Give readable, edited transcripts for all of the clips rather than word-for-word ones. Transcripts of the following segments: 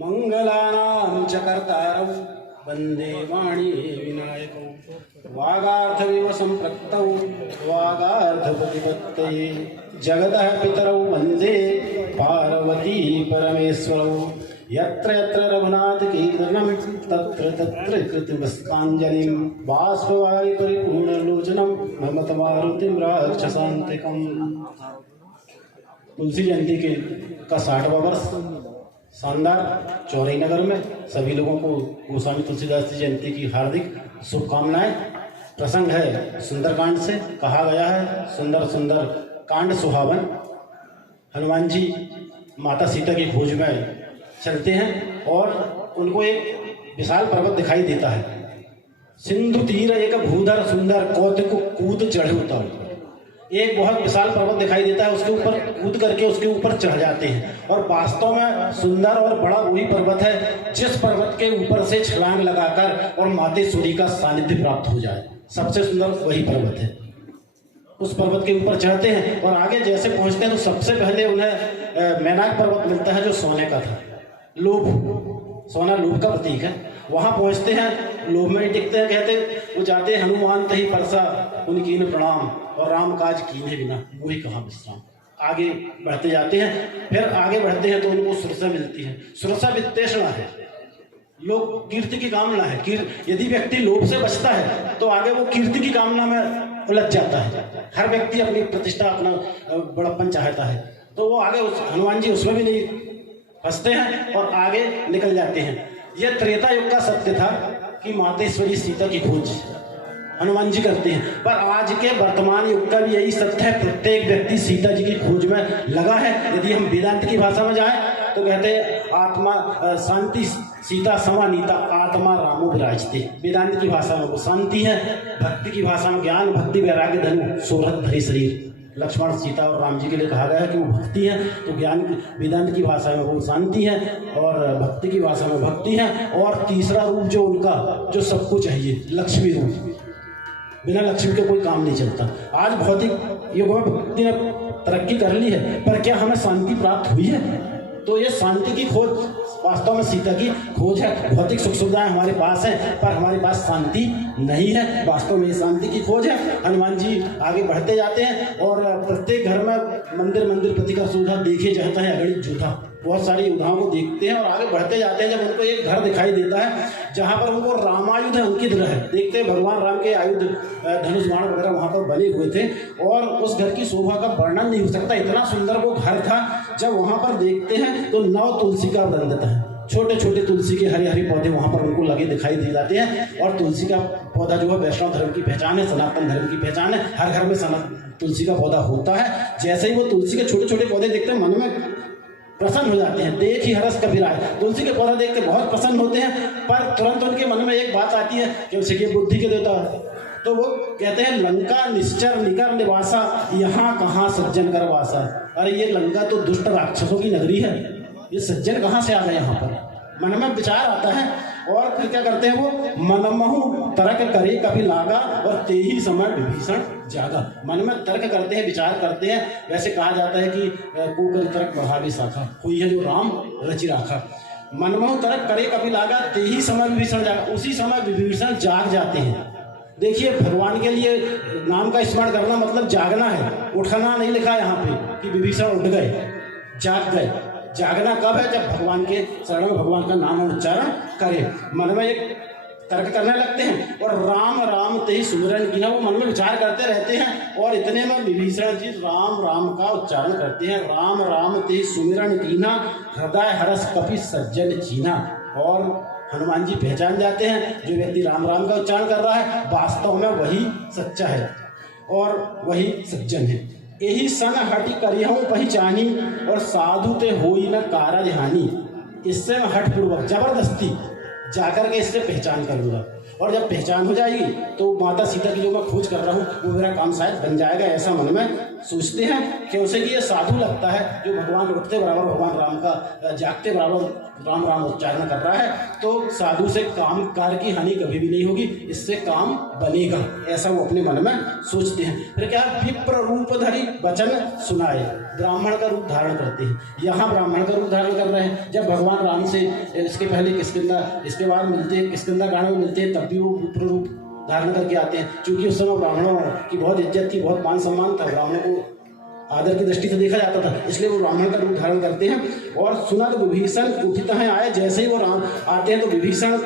मंगलानां च कर्तारौ वन्दे वाणी विनायकौ वागार्थविव सम्पृक्तौ वागार्थप्रतिपत्तये जगतः पितरौ वन्दे पार्वती परमेश्वरौ यत्र यत्र रघुनाथकीर्तनं तत्र तत्र कृतमस्ताञ्जलिं बाष्पवारि परिपूर्णलोचनं नमत मारुतिं राक्षसान्तिकम्। तुलसी जयंती के का 60वां वर्ष शानदार चौरई नगर में सभी लोगों को गोस्वामी तुलसीदास जी जयंती की हार्दिक शुभकामनाएं। प्रसंग है सुंदरकांड से, कहा गया है सुंदर सुंदर कांड सुहावन। हनुमान जी माता सीता की खोज में चलते हैं और उनको एक विशाल पर्वत दिखाई देता है। सिंधु तीर एक भूधर सुंदर कौतिक कूद चढ़े उतर। एक बहुत विशाल पर्वत दिखाई देता है, उसके ऊपर कूद करके उसके ऊपर चढ़ जाते हैं और वास्तव में सुंदर और बड़ा वही पर्वत है जिस पर्वत के ऊपर से छलांग लगाकर और माते सूर्य का सानिध्य प्राप्त हो जाए। सबसे सुंदर वही पर्वत है। उस पर्वत के ऊपर चढ़ते हैं और आगे जैसे पहुंचते हैं तो सबसे पहले उन्हें मैनाक पर्वत मिलता है जो सोने का था। लोभ, सोना लोभ का प्रतीक है। वहाँ पहुँचते हैं, लोभ में टिकते हैं, कहते वो जाते हनुमान तही परसा उनकी न प्रणाम और राम काज कीन्हे बिना वही कहाँ विश्राम। आगे बढ़ते जाते हैं, फिर आगे बढ़ते हैं तो उनको सुरसा मिलती है। सुरसा वित्तेषणा है, लोग कीर्ति की कामना है। यदि व्यक्ति लोभ से बचता है तो आगे वो कीर्ति की कामना में उलझ जाता है। हर व्यक्ति अपनी प्रतिष्ठा, अपना बड़प्पन चाहता है, तो वो आगे हनुमान जी उसमें भी नहीं फंसते हैं और आगे निकल जाते हैं। यह त्रेता युग का सत्य था कि मातेश्वरी सीता की खोज हनुमान जी करते हैं, पर आज के वर्तमान युग का भी यही सत्य है। प्रत्येक व्यक्ति सीता जी की खोज में लगा है। यदि हम वेदांत की भाषा में जाएं तो कहते हैं आत्मा शांति सीता समानीता आत्मा रामो विराजते। वेदांत की भाषा में वो शांति है, भक्ति की भाषा में ज्ञान भक्ति वैराग्य धनु सोरठ धरी शरीर। लक्ष्मण सीता और राम जी के लिए कहा गया है कि वो भक्ति है, तो ज्ञान वेदांत की भाषा में वो शांति है और भक्ति की भाषा में भक्ति है। और तीसरा रूप जो उनका, जो सबको चाहिए, लक्ष्मी रूप। बिना लक्ष्मी के कोई काम नहीं चलता। आज भौतिक युग में भक्ति ने तरक्की कर ली है, पर क्या हमें शांति प्राप्त हुई है? तो ये शांति की खोज वास्तव में सीता की खोज है। भौतिक सुख सुविधाएं हमारे पास हैं, पर हमारे पास शांति नहीं है। वास्तव में ये शांति की खोज है। हनुमान जी आगे बढ़ते जाते हैं और प्रत्येक घर में मंदिर प्रतिकर सुविधा देखे जाता है, अगणित योद्धा, बहुत सारी योद्धाओं को देखते हैं और आगे बढ़ते जाते हैं। जब उनको एक घर दिखाई देता है जहाँ पर उनको रामायुध अंकित रहे, देखते हैं भगवान राम के आयुध धनुष बाण वगैरह वहाँ पर बने हुए थे और उस घर की शोभा का वर्णन नहीं हो सकता, इतना सुंदर वो घर था। जब वहाँ पर देखते हैं तो नव तुलसी का वृंद है, छोटे छोटे तुलसी के हरे हरे पौधे वहाँ पर उनको लगे दिखाई दे जाते हैं। और तुलसी का पौधा जो है वैष्णव धर्म की पहचान है, सनातन धर्म की पहचान है। हर घर में तुलसी का पौधा होता है। जैसे ही वो तुलसी के छोटे छोटे पौधे देखते हैं मन में प्रसन्न हो जाते हैं। देख ही हरस कबीर आए, तुलसी के पौधा देख के बहुत प्रसन्न होते हैं, पर तुरंत उनके मन में एक बात आती है कि उसे ये बुद्धि के देता है। तो वो कहते हैं लंका निश्चर निकर निवासा, यहाँ कहाँ सज्जन कर वासा। अरे ये लंका तो दुष्ट राक्षसों की नगरी है, ये सज्जन कहाँ से आ गए यहाँ पर? मन में विचार आता है और फिर क्या करते हैं वो, मनमहु तर्क करे कभी लागा और ते ही समय विभीषण जागा। मन में तर्क करते हैं, विचार करते हैं। वैसे कहा जाता है कि कुकर तर्क बढ़ावे शाखा, कोई है जो राम रचि राखा। मनमहु तर्क करे कभी लागा ते ही समय विभीषण जागा, उसी समय विभीषण जाग जाते हैं। देखिए भगवान के लिए नाम का स्मरण करना मतलब जागना है, उठना नहीं लिखा यहाँ पे कि विभीषण उठ गए, जाग गए। जागना कब है? जब भगवान के शरण में भगवान का नाम उच्चारण करें। मन में एक तर्क करने लगते हैं और राम राम ते ही सुमिरन कीना, वो मन में विचार करते रहते हैं। और इतने में विभीषण जी राम राम का उच्चारण करते हैं, राम राम ते ही सुमिरन कीना हृदय हरस कपि सज्जन चीना। और हनुमान जी पहचान जाते हैं जो व्यक्ति राम राम का उच्चारण कर रहा है वास्तव में वही सच्चा है और वही सज्जन है। यही सन हटि करिहूँ पहचानी और साधु ते होई न कारज हानि। इससे मैं हट पूर्वक जबरदस्ती जाकर के इससे पहचान करूँगा, और जब पहचान हो जाएगी तो माता सीता की जो मैं खोज कर रहा हूँ वो मेरा काम शायद बन जाएगा, ऐसा मन में सोचते हैं। क्योंकि ये साधु लगता है जो भगवान उठते बराबर भगवान राम का, जागते बराबर राम राम उच्चारण कर रहा है, तो साधु से काम कार्य की हानि कभी भी नहीं होगी, इससे काम बनेगा, ऐसा वो अपने मन में सोचते हैं। फिर क्या, विप्र रूप धरी वचन सुनाए, ब्राह्मण का रूप धारण करते हैं। यहाँ ब्राह्मण का रूप धारण कर रहे हैं। जब भगवान राम से इसके पहले किष्किंधा, इसके बाद मिलते हैं किष्किंधा कांड में मिलते हैं, तब भी वो विप्र रूप धारण करके आते हैं। क्योंकि उस समय ब्राह्मणों की बहुत इज्जत थी, बहुत मान सम्मान था, ब्राह्मणों को आदर की दृष्टि से देखा जाता था, इसलिए वो ब्राह्मण का रूप धारण करते हैं। और सुना तो विभीषण उठित हैं आए, जैसे ही वो राम आते हैं तो विभीषण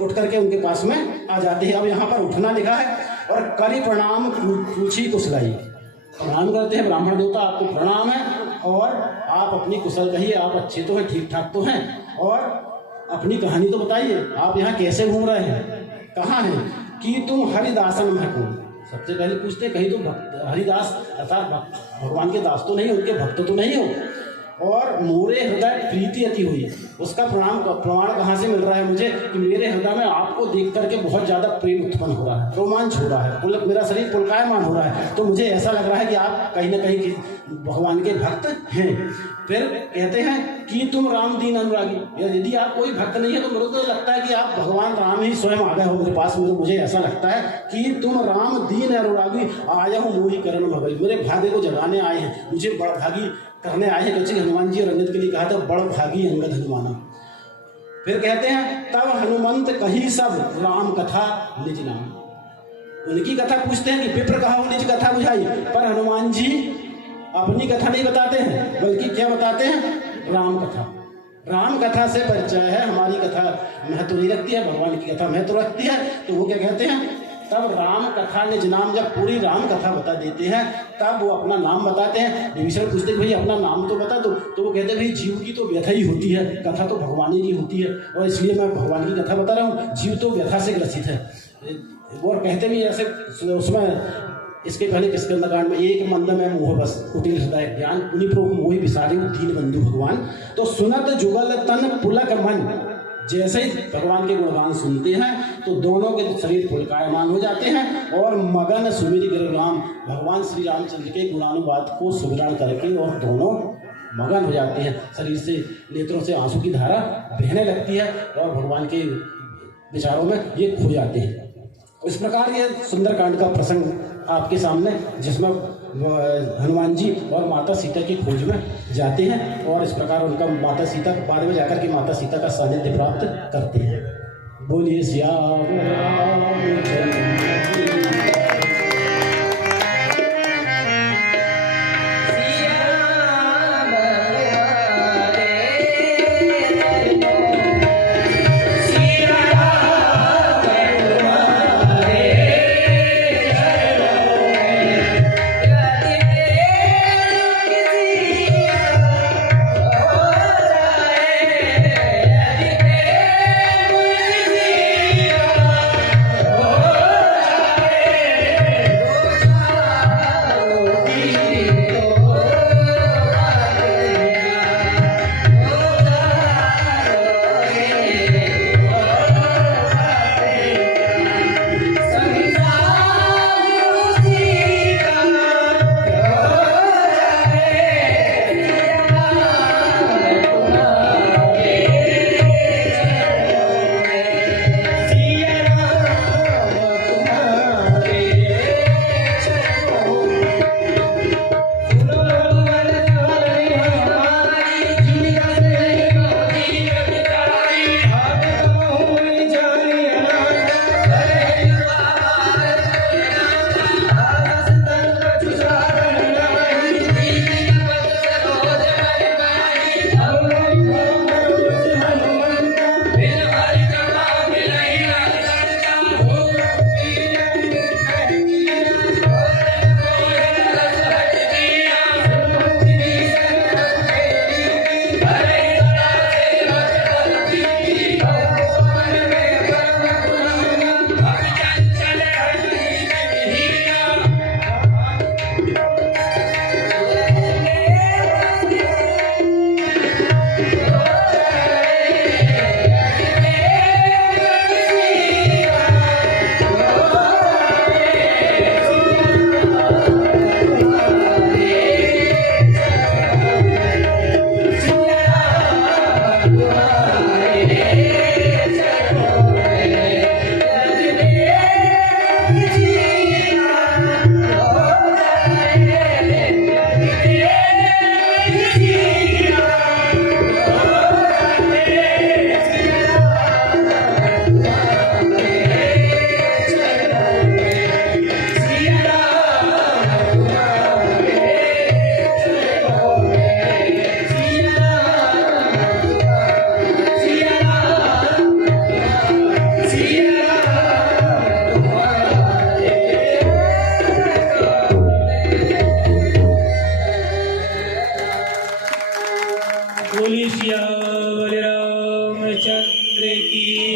उठ करके उनके पास में आ जाते हैं। अब यहाँ पर उठना लिखा है और करी प्रणाम पूछी कुशलाई, प्रणाम करते हैं ब्राह्मण देवता, आपको प्रणाम है और आप अपनी कुशल कहिए, आप अच्छे तो हैं, ठीक ठाक तो हैं, और अपनी कहानी तो बताइए, आप यहाँ कैसे घूम रहे हैं, कहाँ हैं, कि तुम हरिदासन में कौन। सबसे पहले पूछते कहीं तुम हरिदास अर्थात भगवान के दास तो नहीं, उनके भक्त तो नहीं हो। और मोरे हृदय प्रीति अति हुई, उसका प्रमाण कहाँ से मिल रहा है मुझे, कि मेरे हृदय में आपको देख करके बहुत ज़्यादा प्रेम उत्पन्न हो रहा है, रोमांच हो रहा है, मेरा शरीर पुलकायमान हो रहा है। तो मुझे ऐसा लग रहा है कि आप कहीं ना कहीं भगवान के भक्त हैं। फिर कहते हैं कि तुम राम दीन अनुरागी, यदि आप कोई भक्त नहीं है तो मेरे को लगता है कि आप भगवान राम ही स्वयं आ गए हो मेरे पास। मुझे ऐसा लगता है कि तुम राम दीन अनुरागी आया हूँ मोही करण भगई, मेरे भाग्य को जगाने आए हैं, मुझे बड़भागी करने आए हैं। क्योंकि हनुमान जी और अंगद के लिए कहा था बड़ भागी अंगद हनुमाना, फिर कहते हैं तब हनुमंत कही सब राम कथा निज नाम। उनकी कथा पूछते हैं कि विप्र कहा निज कथा बुझाई, पर हनुमान जी अपनी कथा नहीं बताते हैं, बल्कि क्या बताते हैं? राम कथा। राम कथा से परिचय है, हमारी कथा महत्व नहीं रखती है, भगवान की कथा महत्व रखती है। तो वो क्या कहते हैं? तब राम कथा निज नाम। जब पूरी राम कथा बता देते हैं तब वो अपना नाम बताते हैं। विभीषण पूछते भाई अपना नाम तो बता दो, तो वो कहते हैं भाई जीव की तो व्यथा ही होती है, कथा तो भगवान ही की होती है, और इसलिए मैं भगवान की कथा बता रहा हूँ। जीव तो व्यथा से ग्रसित है। और कहते भी ऐसे उसमें इसके पहले किसके कांड में एक मंद में मोह बस कुटिल हृदय ज्ञान उन्हीं प्रभु मोहि विसारे दीन बंधु भगवान। तो सुनत जुगल तन पुलक मन। जैसे ही भगवान के गुणगान सुनते हैं तो दोनों के शरीर पुलकायमान हो जाते हैं और मगन सुमिर गिर राम। भगवान श्री रामचंद्र के गुणानुवाद को सुमिरन करके और दोनों मगन हो जाते हैं। शरीर से नेत्रों से आंसू की धारा बहने लगती है और भगवान के विचारों में ये खो जाते हैं। इस प्रकार ये सुंदरकांड का प्रसंग आपके सामने, जिसमें हनुमान जी और माता सीता की खोज में जाते हैं और इस प्रकार उनका माता सीता बाद में जाकर के माता सीता का सानिध्य प्राप्त करते हैं। बोलिए श्याम रामचंद्र की। बोलिए श्याम रामचंद्र की।